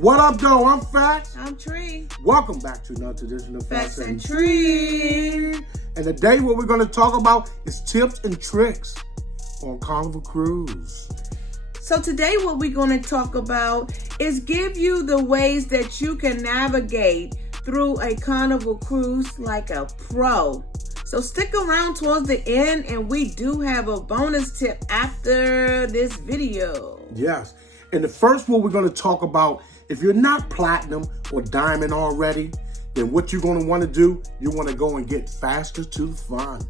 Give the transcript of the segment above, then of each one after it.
What up, though? I'm Facts. I'm Tre. Welcome back to another edition of Facts and Tre. And today what we're going to talk about is tips and tricks on Carnival Cruise. So today what we're going to talk about is give you the ways that you can navigate through a Carnival Cruise like a pro. So stick around towards the end, and we do have a bonus tip after this video. Yes. And the first one we're going to talk about, if you're not platinum or diamond already, then what you're going to want to do, you want to go and get faster to the fun.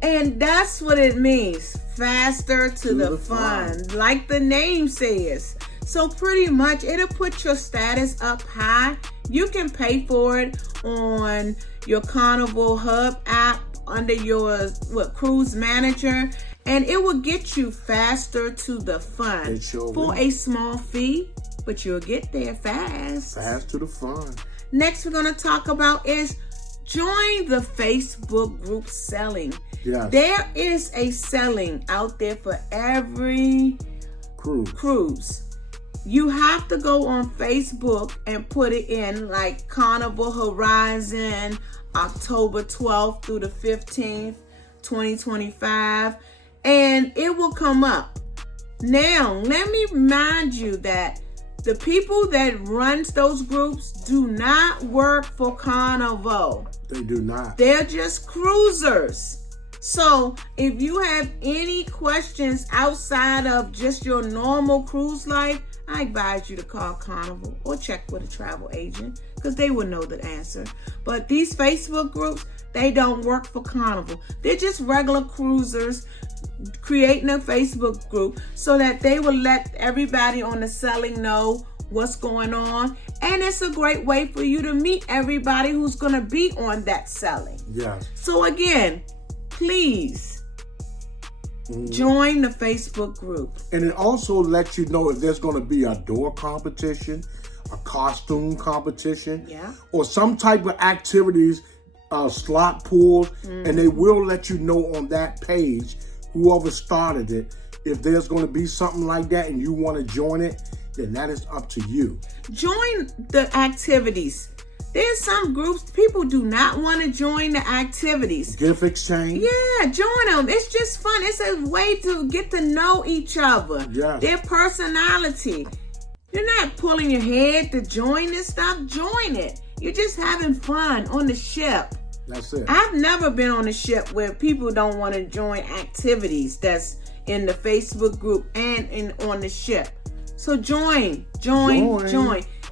And that's what it means, faster to the fun, like the name says. So pretty much it'll put your status up high. You can pay for it on your Carnival Hub app under your cruise manager, and it will get you faster to the fun for a small fee, but you'll get there fast. Fast to the fun. Next we're going to talk about is join the Facebook group selling. Yes. There is a selling out there for every cruise. You have to go on Facebook and put it in like Carnival Horizon, October 12th through the 15th, 2025, and it will come up. Now, let me remind you that the people that runs those groups do not work for Carnival. They do not. They're just cruisers. So if you have any questions outside of just your normal cruise life, I advise you to call Carnival or check with a travel agent because they will know the answer. But these Facebook groups, they don't work for Carnival. They're just regular cruisers creating a Facebook group so that they will let everybody on the selling know what's going on. And it's a great way for you to meet everybody who's going to be on that selling. Yes. So again, please join the Facebook group. And it also lets you know if there's going to be a door competition, a costume competition, or some type of activities, slot pools, and they will let you know on that page, whoever started it, if there's going to be something like that and you want to join it, then that is up to you. Join the activities. There's some groups, people do not want to join the activities. Gift exchange? Yeah, join them. It's just fun. It's a way to get to know each other. Yes. Their personality. You're not pulling your head to join this stuff. Join it. You're just having fun on the ship. That's it. I've never been on a ship where people don't want to join activities that's in the Facebook group and on the ship. So join.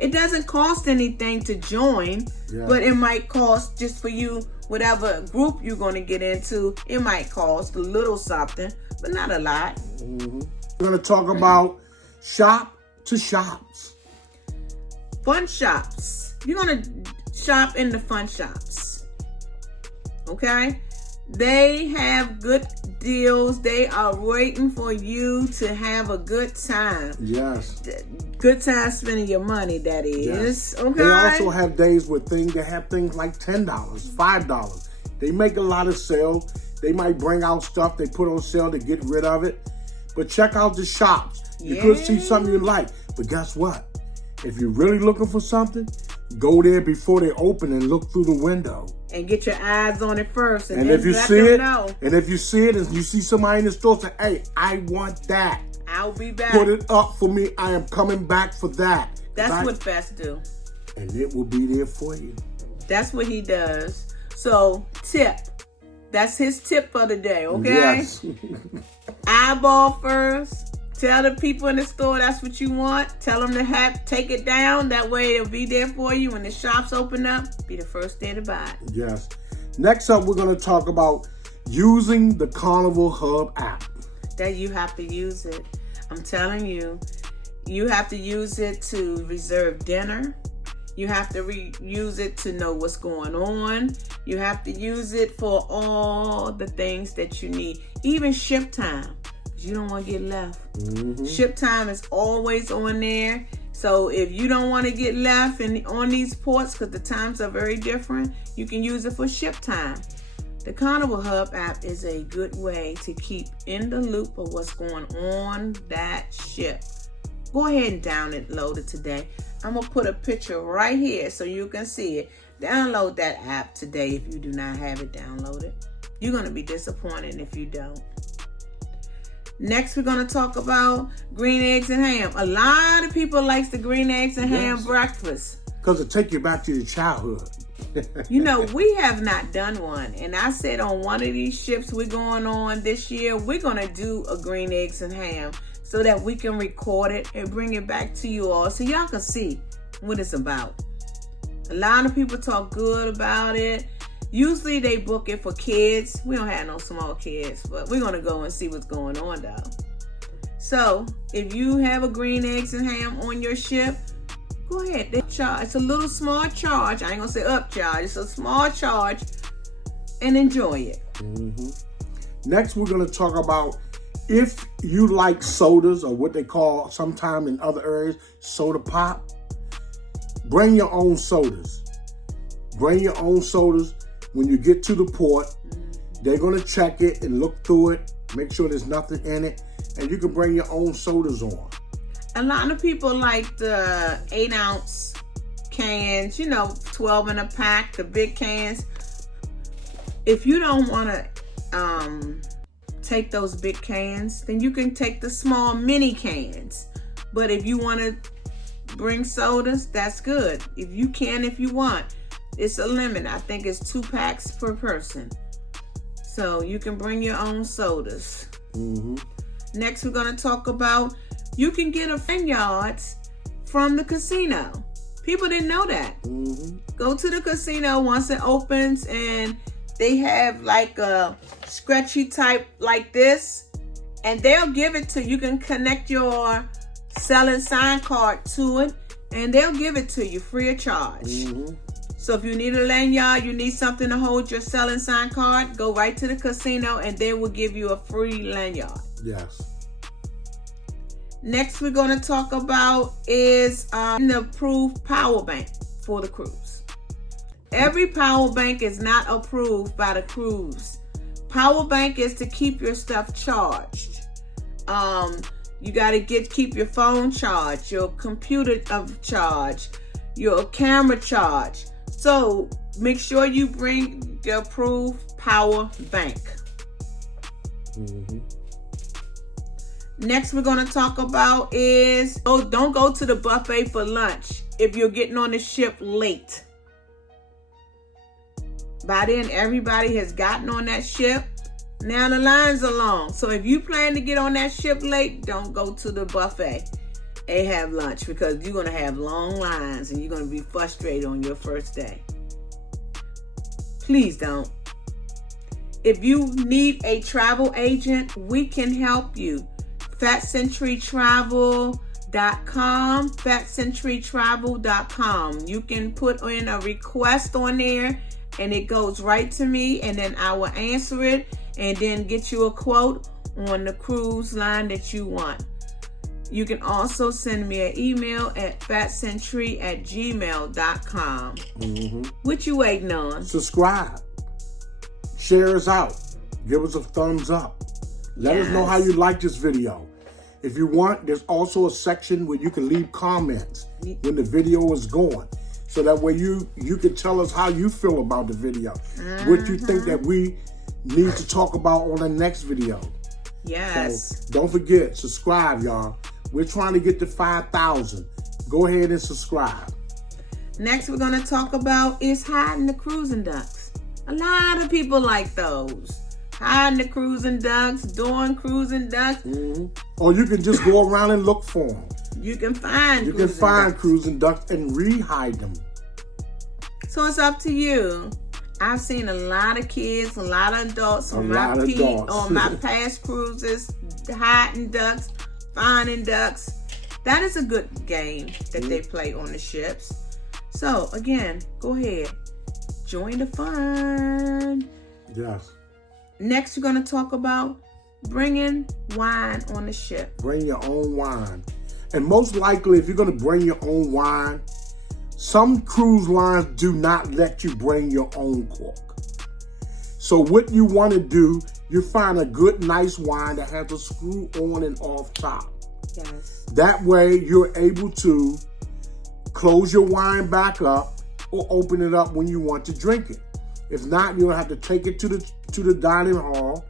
It doesn't cost anything to join, but it might cost just for you, whatever group you're going to get into, it might cost a little something, but not a lot. We're going to talk about shop to shops. Fun shops. You're going to shop in the fun shops. Okay? They have good deals. They are waiting for you to have a good time. Yes. Good time spending your money, that is. Yes. Okay. They also have days where they have things like $10, $5. They make a lot of sales. They might bring out stuff they put on sale to get rid of it. But check out the shops. You could see something you like. But guess what? If you're really looking for something, go there before they open and look through the window. And get your eyes on it first. And if you see it, and you see somebody in the store say, hey, I want that. I'll be back. Put it up for me. I am coming back for that. That's what Fest do. And it will be there for you. That's what he does. So, tip. That's his tip for the day, okay? Yes. Eyeball first. Tell the people in the store that's what you want. Tell them to take it down. That way it'll be there for you when the shops open up. Be the first day to buy it. Yes. Next up, we're going to talk about using the Carnival Hub app. That you have to use it. I'm telling you, you have to use it to reserve dinner. You have to use it to know what's going on. You have to use it for all the things that you need. Even ship time. You don't want to get left. Ship time is always on there. So if you don't want to get left on these ports, because the times are very different, you can use it for ship time. The Carnival Hub app is a good way to keep in the loop of what's going on that ship. Go ahead and download it today. I'm going to put a picture right here so you can see it. Download that app today if you do not have it downloaded. You're going to be disappointed if you don't. Next, we're going to talk about green eggs and ham. A lot of people like the green eggs and ham breakfast. Because it take you back to your childhood. You know, we have not done one. And I said on one of these ships we're going on this year, we're going to do a green eggs and ham so that we can record it and bring it back to you all so y'all can see what it's about. A lot of people talk good about it. Usually they book it for kids. We don't have no small kids, but we're going to go and see what's going on though. So if you have a green eggs and ham on your ship, go ahead. They charge. It's a little small charge. I ain't going to say upcharge. It's a small charge, and enjoy it. Next, we're going to talk about if you like sodas, or what they call sometime in other areas, soda pop. Bring your own sodas. Bring your own sodas. When you get to the port, they're going to check it and look through it, make sure there's nothing in it, and you can bring your own sodas on. A lot of people like the 8-ounce cans, 12 in a pack, the big cans. If you don't want to take those big cans, then you can take the small mini cans. But if you want to bring sodas, that's good. If you want. It's a limit. I think it's 2 packs per person. So you can bring your own sodas. Next, we're going to talk about you can get a lanyard from the casino. People didn't know that. Go to the casino once it opens and they have like a scratchy type like this, and they'll give it to you. You can connect your selling sign card to it, and they'll give it to you free of charge. So if you need a lanyard, you need something to hold your selling sign card, go right to the casino and they will give you a free lanyard. Yes. Next we're going to talk about is an approved power bank for the cruise. Every power bank is not approved by the cruise. Power bank is to keep your stuff charged. You got to keep your phone charged, your computer charged, your camera charged. So make sure you bring your approved power bank. Next we're going to talk about is, don't go to the buffet for lunch if you're getting on the ship late. By then, everybody has gotten on that ship. Now the lines are long. So if you plan to get on that ship late, don't go to the buffet and have lunch, because you're going to have long lines and you're going to be frustrated on your first day. Please don't. If you need a travel agent, we can help you. FatCenturyTravel.com, FatCenturyTravel.com. You can put in a request on there and it goes right to me, and then I will answer it and then get you a quote on the cruise line that you want. You can also send me an email at fatcentury@gmail.com. What you waiting on? Subscribe. Share us out. Give us a thumbs up. Let us know how you like this video. If you want, there's also a section where you can leave comments when the video is going. So that way you can tell us how you feel about the video. What you think that we need to talk about on the next video. Yes. So don't forget, subscribe, y'all. We're trying to get to 5,000. Go ahead and subscribe. Next we're going to talk about is hiding the cruising ducks. A lot of people like those. Hiding the cruising ducks, doing cruising ducks. Or you can just go around and look for them. You can find cruising ducks and re-hide them. So it's up to you. I've seen a lot of kids, a lot of adults on my past cruises, hiding ducks, finding ducks. That is a good game that they play on the ships. So again, go ahead, join the fun. Yes. Next, we're going to talk about bringing wine on the ship. Bring your own wine. And most likely, if you're going to bring your own wine, some cruise lines do not let you bring your own cork. So what you want to do, you find a good, nice wine that has a screw on and off top. Yes. That way you're able to close your wine back up or open it up when you want to drink it. If not, you'll have to take it to the dining hall.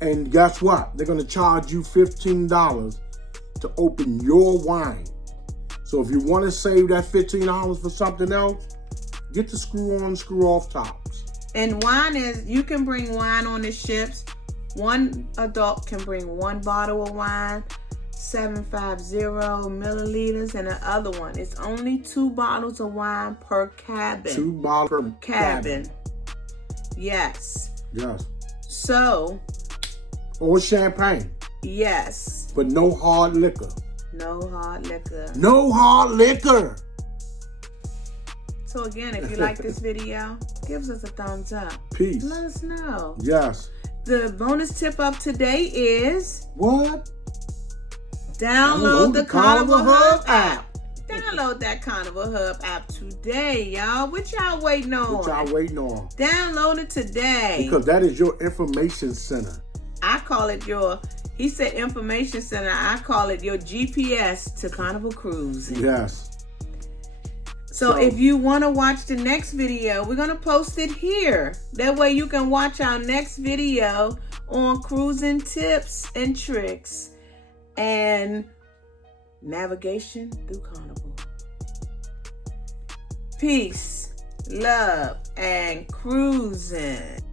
And guess what? They're going to charge you $15 to open your wine. So if you want to save that $15 for something else, get the screw-on, screw-off tops. And wine is, you can bring wine on the ships. One adult can bring one bottle of wine, 750 milliliters, and the other one, it's only 2 bottles of wine per cabin. 2 bottles per cabin. Yes. Yes. So. Or champagne. Yes. But no hard liquor. No hard liquor. No hard liquor. So again, if you like this video, give us a thumbs up. Peace. Let us know. Yes. The bonus tip of today is... What? Download the Carnival Hub app. Download that Carnival Hub app today, y'all. What y'all waiting on? What y'all waiting on? Download it today. Because that is your information center. I call it your... He said information center. I call it your GPS to Carnival Cruising. Yes. So if you want to watch the next video, we're going to post it here. That way you can watch our next video on cruising tips and tricks and navigation through Carnival. Peace, love, and cruising.